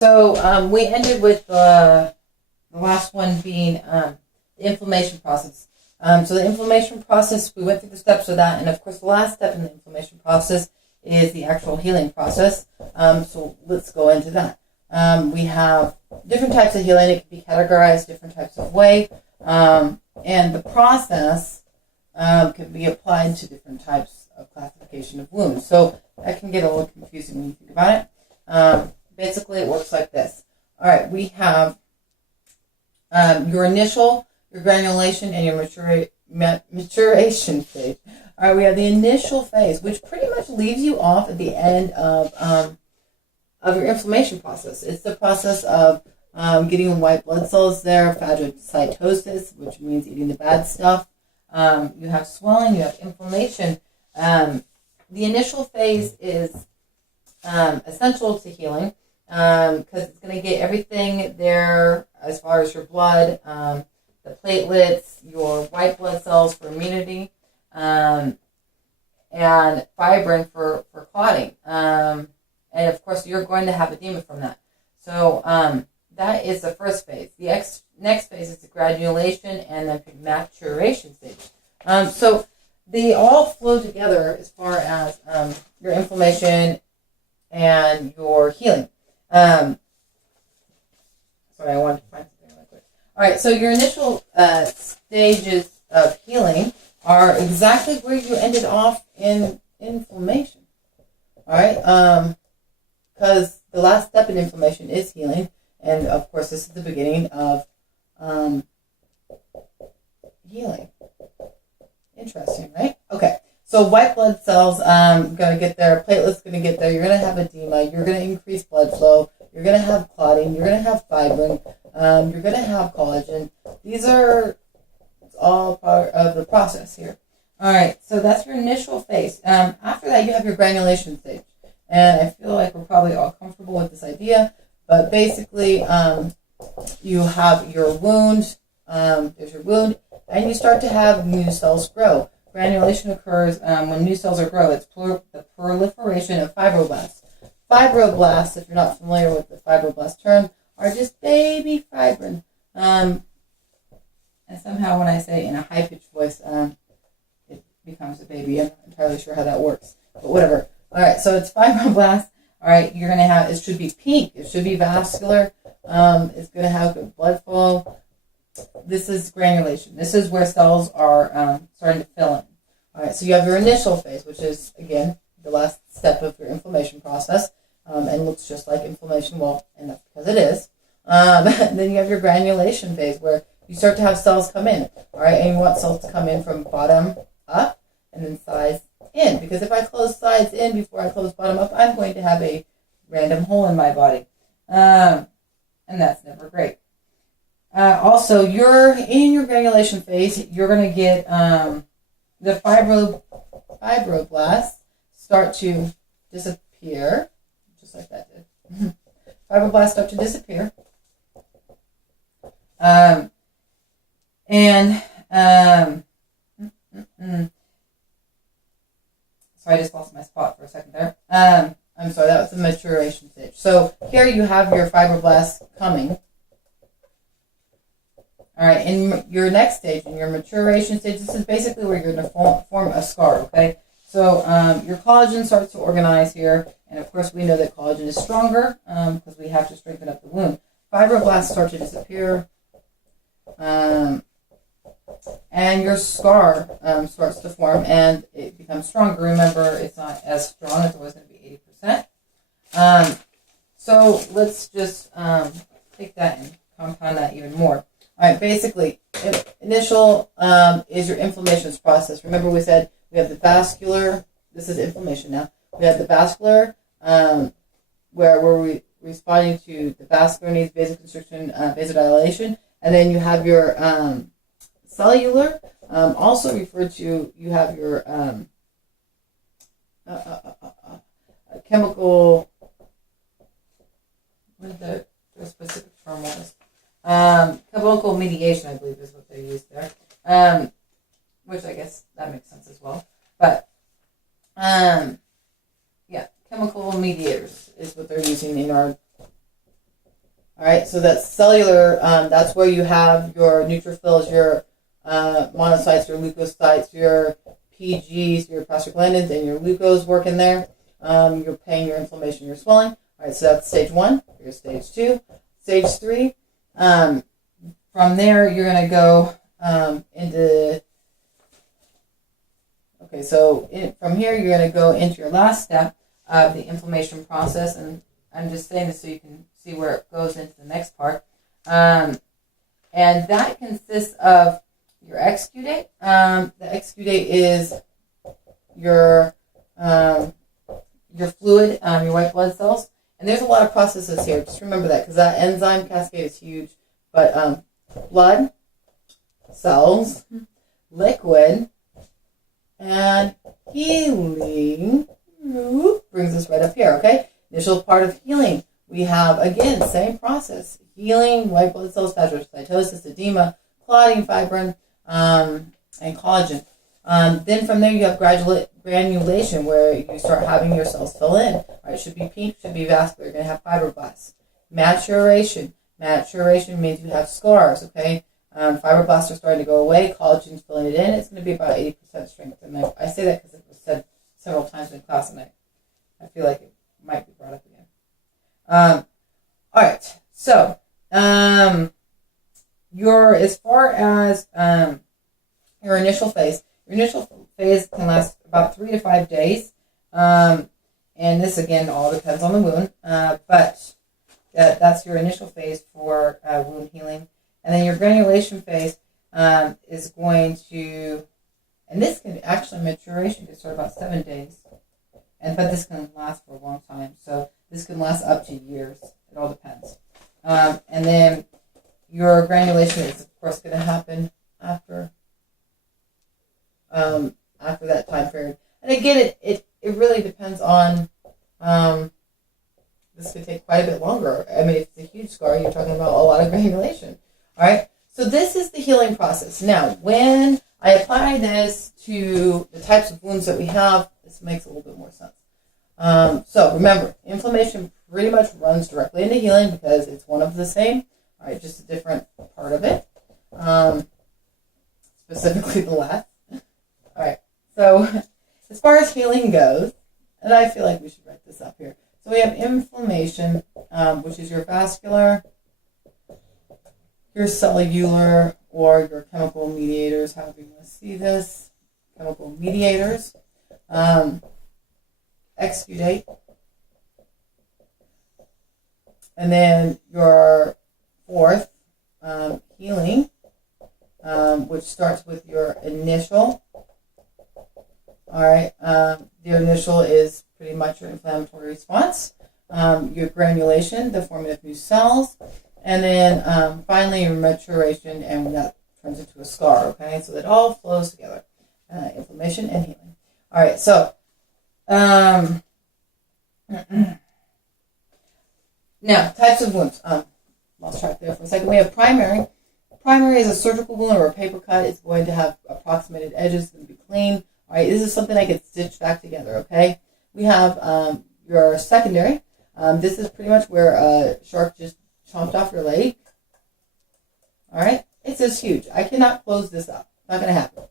So we ended with the last one being the inflammation process. So the inflammation process, we went through the steps of that, and of course the last step in the inflammation process is the actual healing process. So let's go into that. We have different types of healing. It can be categorized different types of way, and the process can be applied to different types of classification of wounds. So that can get a little confusing when you think about it. Basically, it works like this. All right, we have your granulation, and your maturation stage. All right, we have the initial phase, which pretty much leaves you off at the end of your inflammation process. It's the process of getting white blood cells there, phagocytosis, which means eating the bad stuff. You have swelling, you have inflammation. The initial phase is essential to healing because it's going to get everything there as far as your blood, the platelets, your white blood cells for immunity, and fibrin for clotting. And of course, you're going to have edema from that. So that is the first phase. The next phase is the granulation and then maturation stage. So they all flow together as far as your inflammation and your healing. Sorry, I wanted to find something really quick. All right, so your initial stages of healing are exactly where you ended off in inflammation. All right, because the last step in inflammation is healing, and of course, this is the beginning of healing. Interesting, right? Okay. So white blood cells going to get there, platelets going to get there, you're going to have edema, you're going to increase blood flow, you're going to have clotting, you're going to have fibrin, you're going to have collagen. These are all part of the process here. All right, so that's your initial phase. After that, you have your granulation stage. And I feel like we're probably all comfortable with this idea, but basically you have your wound, there's your wound, and you start to have new cells grow. Granulation occurs when new cells are grown. It's the proliferation of fibroblasts. Fibroblasts, if you're not familiar with the fibroblast term, are just baby fibrin. And somehow when I say it in a high-pitched voice, it becomes a baby. I'm not entirely sure how that works, but whatever. All right, so it's fibroblasts. All right, you're going to have, it should be pink. It should be vascular. It's going to have good blood flow. This is granulation. This is where cells are starting to fill in. All right, so you have your initial phase, which is, again, the last step of your inflammation process, and looks just like inflammation. Well, and that's because it is. Then you have your granulation phase, where you start to have cells come in. All right, and you want cells to come in from bottom up and then sides in, because if I close sides in before I close bottom up, I'm going to have a random hole in my body, and that's never great. Also, you're in your granulation phase. You're going to get the fibroblasts start to disappear, just like that did. Fibroblasts start to disappear, so I just lost my spot for a second there. I'm sorry, that was the maturation stage. So here you have your fibroblasts coming. All right, in your next stage, in your maturation stage, this is basically where you're going to form a scar, okay? So your collagen starts to organize here, and of course we know that collagen is stronger because we have to strengthen up the wound. Fibroblasts start to disappear, and your scar starts to form, and it becomes stronger. Remember, it's not as strong, it's always going to be 80%. So let's just take that and compound that even more. All right, basically, initial is your inflammation process. Remember we said we have the vascular, this is inflammation now. We have the vascular, where we're responding to the vascular needs, vasoconstriction, vasodilation. And then you have your cellular, also referred to, you have your chemical, what is the specific term was? Chemical mediation, I believe, is what they used there, which I guess that makes sense as well. But yeah, chemical mediators is what they're using in our All right, so that's cellular. That's where you have your neutrophils, your monocytes, your leukocytes, your PGs, your prostaglandins, and your glucose work in there. Your pain, your inflammation, your swelling. All right, so that's stage 1. Your stage 2, stage 3. From there, you're going to go into. Okay, so from here, you're going to go into your last step of the inflammation process, and I'm just saying this so you can see where it goes into the next part. And that consists of your exudate. The exudate is your fluid, your white blood cells. And there's a lot of processes here. Just remember that, because that enzyme cascade is huge. But blood, cells, liquid, and healing brings us right up here, okay? Initial part of healing. We have, again, same process. Healing, white blood cells, phagocytosis, edema, clotting, fibrin, and collagen. Then from there you have granulation, where you start having your cells fill in. All right, should be pink, should be vascular. You're going to have fibroblasts. Maturation. Maturation means you have scars, okay? Fibroblasts are starting to go away. Collagen's filling it in. It's going to be about 80% strength. And I say that because it was said several times in class, and I feel like it might be brought up again. All right, so as far as your initial phase can last about 3 to 5 days, and this again all depends on the wound, but that's your initial phase for wound healing. And then your granulation phase is going to, and this can actually, maturation can start about 7 days, but this can last for a long time. So this can last up to years. It all depends. And then your granulation is, of course, going to happen after that time period. And again, it really depends on. This could take quite a bit longer. I mean, if it's a huge scar, you're talking about a lot of granulation. All right. So this is the healing process. Now, when I apply this to the types of wounds that we have, this makes a little bit more sense. So remember, inflammation pretty much runs directly into healing because it's one of the same. All right, just a different part of it. Specifically the left. All right. So as far as healing goes, and I feel like we should write this up here. So we have inflammation, which is your vascular, your cellular, or your chemical mediators, however you want to see this, chemical mediators, exudate, and then your fourth, healing, which starts with your initial. All right, your initial is pretty much your inflammatory response, your granulation, the forming of new cells, and then finally your maturation, and that turns into a scar, okay? So it all flows together, inflammation and healing. All right, so now, types of wounds. Lost track there for a second. We have primary. Primary is a surgical wound or a paper cut. It's going to have approximated edges. It's going to be clean. All right, this is something I can stitch back together, okay? We have your secondary. This is pretty much where a shark just chomped off your leg. All right, it's just huge. I cannot close this up. Not going to happen.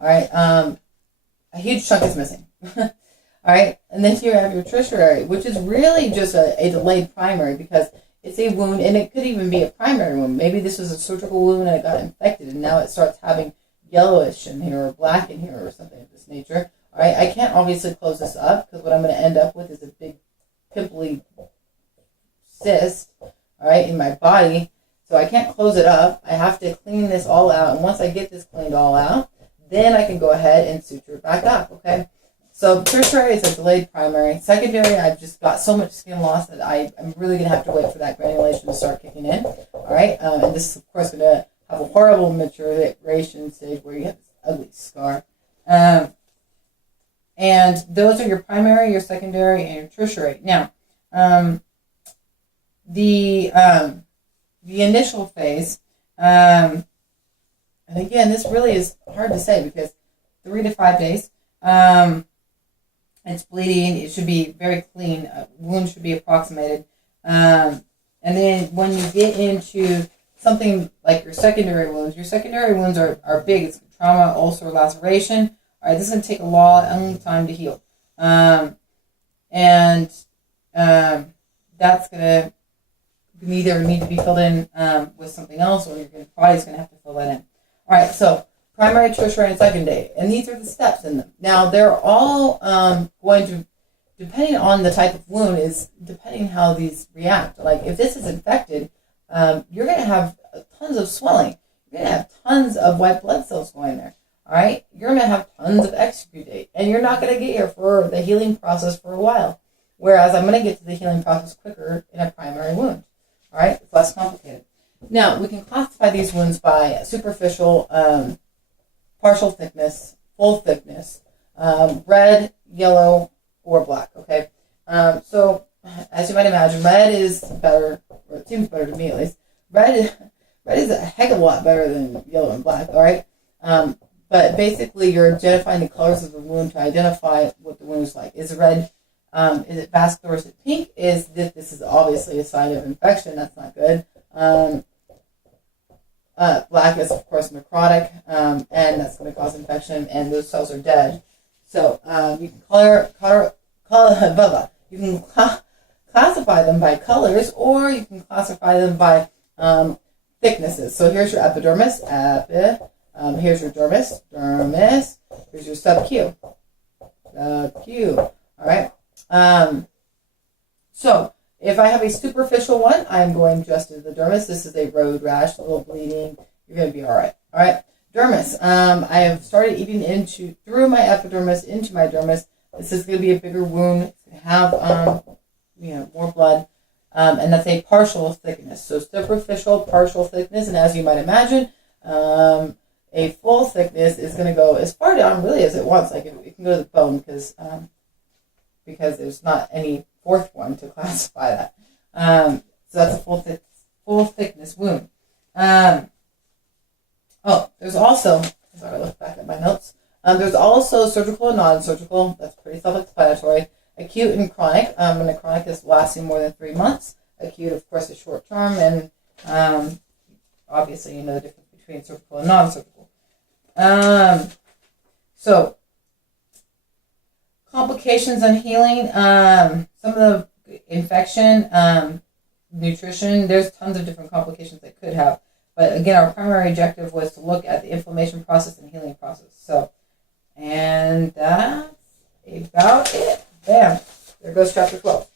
All right, a huge chunk is missing. All right, and then you have your tertiary, which is really just a delayed primary because it's a wound, and it could even be a primary wound. Maybe this was a surgical wound and it got infected, and now it starts having yellowish in here or black in here or something of this nature. All right, I can't obviously close this up because what I'm going to end up with is a big pimply cyst, all right, in my body. So I can't close it up. I have to clean this all out, and once I get this cleaned all out, then I can go ahead and suture it back up, okay? So tertiary is a delayed primary. Secondary, I've just got so much skin loss that I'm really going to have to wait for that granulation to start kicking in. All right, and this is, of course, going to have a horrible maturation stage where you have this ugly scar. And those are your primary, your secondary, and your tertiary. Now, the initial phase, and again, this really is hard to say because 3 to 5 days. It's bleeding. It should be very clean. Wound should be approximated. And then when you get into something like your secondary wounds are big. It's trauma, ulcer, laceration. All right, this is going to take a long time to heal. That's going to either need to be filled in with something else, or your body's going to have to fill that in. All right, so primary, tertiary, and secondary. And these are the steps in them. Now, they're all going to, depending on the type of wound, is depending how these react. Like, if this is infected, you're going to have tons of swelling. You're going to have tons of white blood cells going there. All right? You're going to have tons of exudate. And you're not going to get here for the healing process for a while. Whereas I'm going to get to the healing process quicker in a primary wound. All right? It's less complicated. Now, we can classify these wounds by superficial, partial thickness, full thickness, red, yellow, or black. Okay? So, as you might imagine, red is better, or it seems better to me at least. Red is a heck of a lot better than yellow and black, all right? But basically, you're identifying the colors of the wound to identify what the wound is like. Is red, is it vascular, is it pink? This is obviously a sign of infection. That's not good. Black is, of course, necrotic, and that's going to cause infection, and those cells are dead. So you can classify them by colors, or you can classify them by thicknesses. So here's your epidermis, here's your dermis, here's your sub-Q, all right? So if I have a superficial one, I'm going just to the dermis. This is a road rash, a little bleeding. You're going to be all right. All right, dermis. I have started eating through my epidermis into my dermis. This is going to be a bigger wound. It's going to have more blood, and that's a partial thickness. So superficial, partial thickness, and as you might imagine, a full thickness is going to go as far down really as it wants. Like it can go to the bone because there's not any fourth one to classify that. So that's a full thickness wound. There's also, sorry, I looked back at my notes. There's also surgical and non-surgical. That's pretty self-explanatory. Acute and chronic. And the chronic is lasting more than 3 months. Acute, of course, is short term, and obviously you know the difference between surgical and non-surgical. So complications on healing. Some of the infection, nutrition. There's tons of different complications that could have. But again, our primary objective was to look at the inflammation process and healing process. So, and that's about it. Bam. There goes chapter 12.